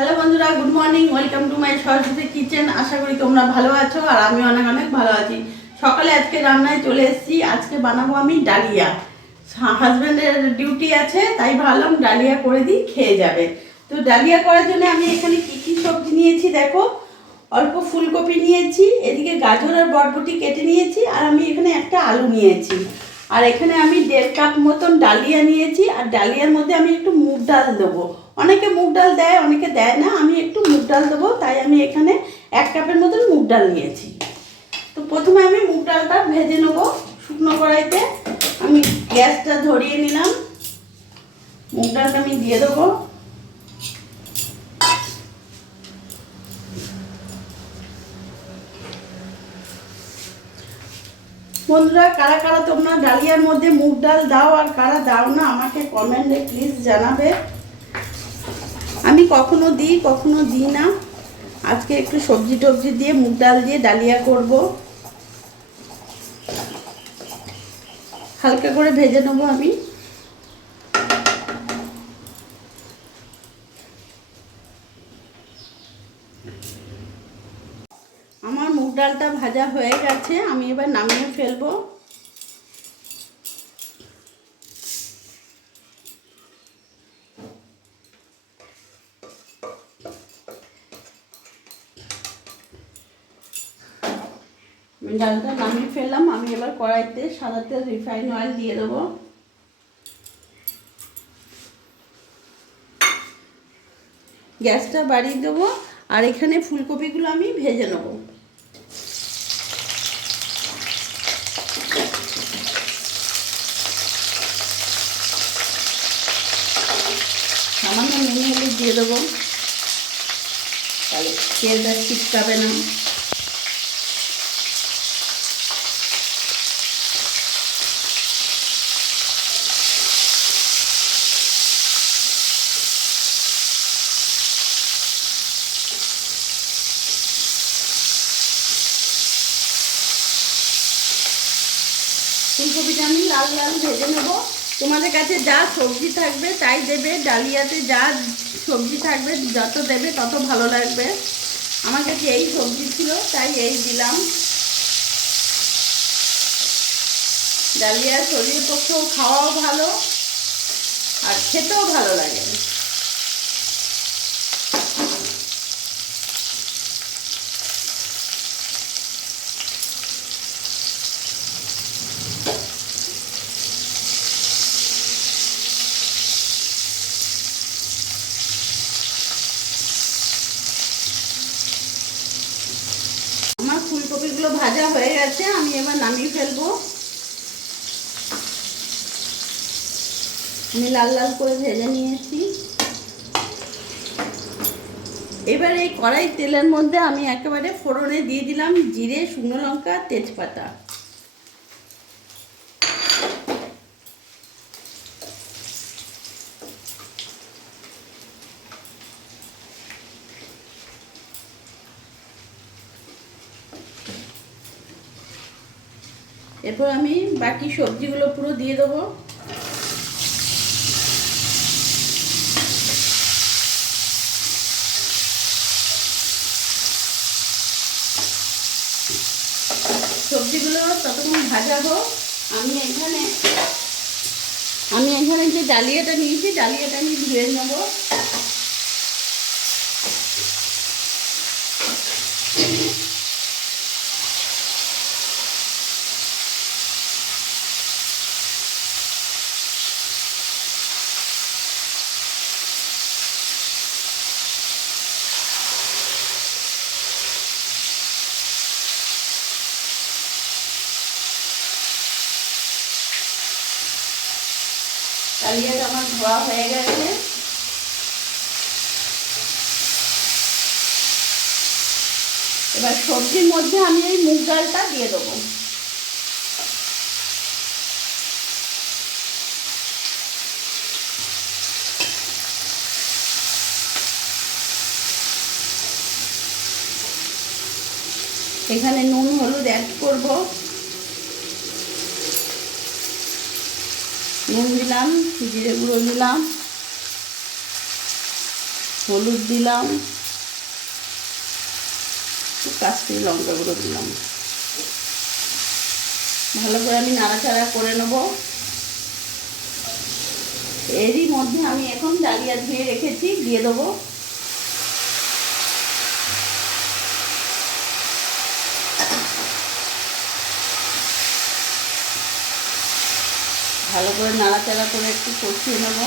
Hello বন্ধুরা, good morning, welcome to my Saraswati kitchen. আশা করি তোমরা ভালো আছো আর আমি অনেক অনেক ভালো আছি। সকালে আজকে রান্নায় চলে এসেছি, আজকে বানাবো আমি ডালিয়া। হাজব্যান্ডের ডিউটি আছে, তাই ভাবলাম ডালিয়া করে দিই, খেয়ে যাবে। তো ডালিয়া করার জন্য আমি এখানে কি কি সবজি নিয়েছি দেখো। অল্প ফুলকপি নিয়েছি, এদিকে গাজর আর বরবটি কেটে নিয়েছি, আর আমি এখানে একটা আলু নিয়েছি। আর এখানে আমি দেড় কাপ মতন ডালিয়া নিয়েছি, আর ডালিয়ার মধ্যে আমি একটু মুগ ডাল দেবো। অনেকে মুগ ডাল দেয়, অনেকে দেয় না। আমি একটু মুগ ডাল দেবো, তাই আমি এখানে এক কাপের মতন মুগ ডাল নিয়েছি। তো প্রথমে আমি মুগ ডালটা ভেজে নেব শুকনো কড়াইতে। আমি গ্যাসটা ধরিয়ে নিলাম। মুগ ডালটা আমি দিয়ে দেবো। বন্ধুরা, কারা কারা তোমরা ডালিয়ার মধ্যে মুগ ডাল দাও আর কারা দাও না, আমাকে কমেন্টে প্লিজ জানাবে। কখনো দিই কখনো দিই না। আজকে একটু সবজি টবজি দিয়ে মুগ ডাল দিয়ে ডালিয়া করব। হালকা করে ভেজে নেব আমি। আমার মুগ ডালটা ভাজা হয়ে গেছে, আমি এবার নামিয়ে ফেলব। ডালটা নামিয়ে ফেললাম। আমি এবার কড়াইতে সাদা তেল, রিফাইন অয়েল দিয়ে দেবো। গ্যাসটা বাড়িয়ে দেবো আর এখানে ফুলকপিগুলো আমি ভেজে নেব। সামান্য নুন হলুদ দিয়ে দেবো। তাহলে তেলটা ছিটকাবে না। ফুলকপিটা আমি লাল লাল ভেজে নেব। তোমাদের কাছে যা সবজি থাকবে, তাই দেবে। ডালিয়াতে যা সবজি থাকবে, যত দেবে, তত ভালো লাগবে। আমার কাছে এই সবজি ছিল, তাই এই দিলাম। ডালিয়া শরীরের পক্ষেও খাওয়াও ভালো, আর খেতেও ভালো লাগে আমার ফুলকপিগুলো ভাজা হয়ে গেছে আমি এবার নামিয়ে ফেলব আমি লাল লাল করে ভেজে নিয়েছি। এবার এই কড়াই তেলের মধ্যে আমি একেবারে ফোড়নে দিয়ে দিলাম জিরে, শুকনো লঙ্কা, তেজপাতা। এরপর আমি বাকি সবজিগুলো পুরো দিয়ে দেবো। সবজিগুলো ততক্ষণ ভাজা হোক। আমি এখানে আমি এখানে যে ডালিয়াটা নিয়েছি, ডালিয়াটা আমি ধুয়ে নেব। ডালিয়াটা আমার ধোয়া হয়ে গেছে। এবার সবজির মধ্যে আমি এই মুগ ডালটা দিয়ে দেবো। এখানে নুন, হলুদ অ্যাড করব। নুন দিলাম, জিরে গুঁড়ো দিলাম, হলুদ দিলাম, কাশ্মীর লঙ্কা গুঁড়ো দিলাম। ভালো করে আমি নাড়াচাড়া করে নেব। এরই মধ্যে আমি এখন ডালিয়া ধুয়ে রেখেছি, দিয়ে দেবো। ভালো করে নাড়াচাড়া করে একটু কষিয়ে নেব।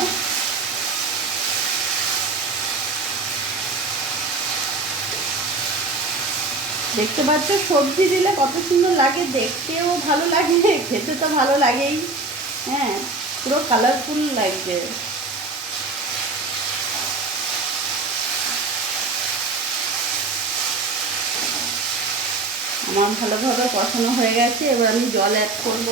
দেখতে পাচ্ছ, সবজি দিলে কত সুন্দর লাগে, দেখতেও ভালো লাগে, খেতে তো ভালো লাগেই। হ্যাঁ পুরো কালারফুল লাগছে। আমার ভালোভাবে কষানো হয়ে গেছে, এবার আমি জল অ্যাড করব।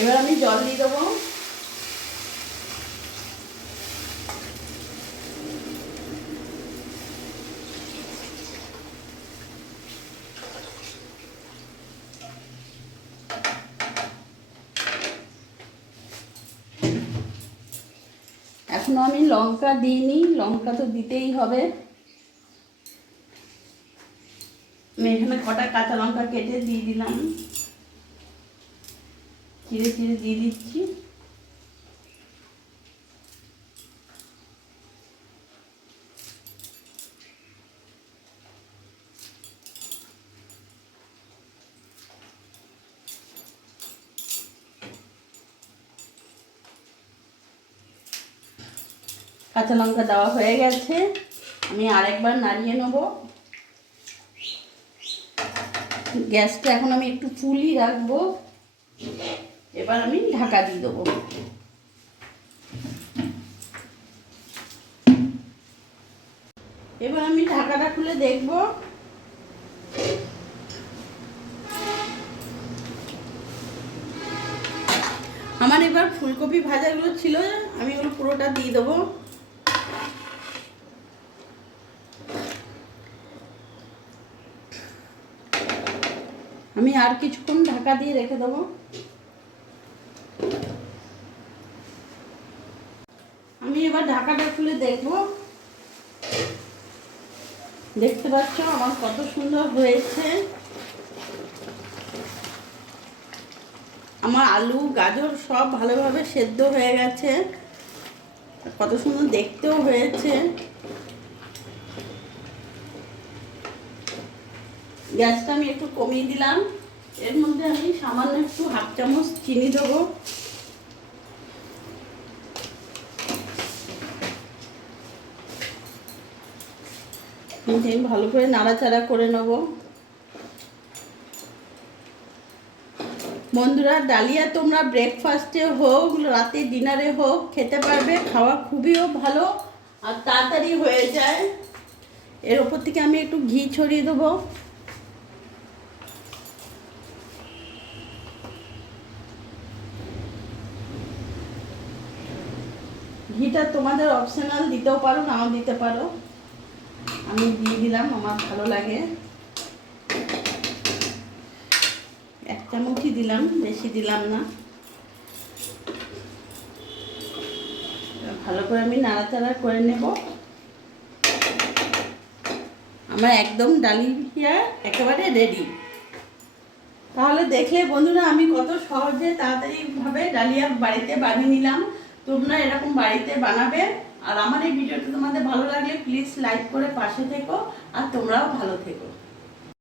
এবার আমি জল দিয়ে দেবো। এখনও আমি লঙ্কা দিইনি, লঙ্কা তো দিতেই হবে। এখানে কটা কাঁচা লঙ্কা কেটে দিয়ে দিলাম। চিড়ে চিড়ে দিয়ে দিচ্ছি। কাঁচা লঙ্কা দেওয়া হয়ে গেছে। আমি আরেকবার নাড়িয়ে নেব। গ্যাসটা এখন আমি একটু ফুলই রাখব। এবার আমি ঢাকা দিয়ে দেবো। এবার আমি ঢাকাটা খুলে দেখব। আমার এবার ফুলকপি ভাজাগুলো ছিল, আমি ওগুলো পুরোটা দিয়ে দেবো। আমি আর কিছুক্ষণ ঢাকা দিয়ে রেখে দেবো আমি এবার ঢাকাটা খুলে দেখব। দেখতে পাচ্ছ আমার কত সুন্দর হয়েছে। আমার আলু, গাজর সব ভালোভাবে সেদ্ধ হয়ে গেছে। কত সুন্দর দেখতেও হয়েছে। গ্যাসটা আমি একটু কমিয়ে দিলাম। এর মধ্যে আমি সামান্য একটু হাফ চামচ চিনি দেবো। আমি ভালো করে নাড়াচাড়া করে নেব। বন্ধুরা, ডালিয়া তোমরা ব্রেকফাস্টে হোক, রাতে ডিনারে হোক, খেতে পারবে, খাওয়া খুবইও ভালো আর তাড়াতাড়ি হয়ে যায়। এর ওপর থেকে আমি একটু ঘি ছড়িয়ে দেবো। ঘিটা তোমাদের অপশনাল দিতেও পারো, নাও দিতে পারো। আমি দিয়ে দিলাম, আমার ভালো লাগে। এক চামচই দিলাম, বেশি দিলাম না। ভালো করে আমি নাড়াচাড়া করে নেব। আমার একদম ডালিয়া একেবারে রেডি তাহলে দেখলে বন্ধুরা, আমি কত সহজে তাড়াতাড়িভাবে ডালিয়া বাড়িতে বানিয়ে নিলাম। তোমরা এরকম বাড়িতে বানাবে। আর আমার এই ভিডিওটা তোমাদের ভালো লাগলে প্লিজ লাইক করে পাশে থেকো আর তোমরাও ভালো থেকো।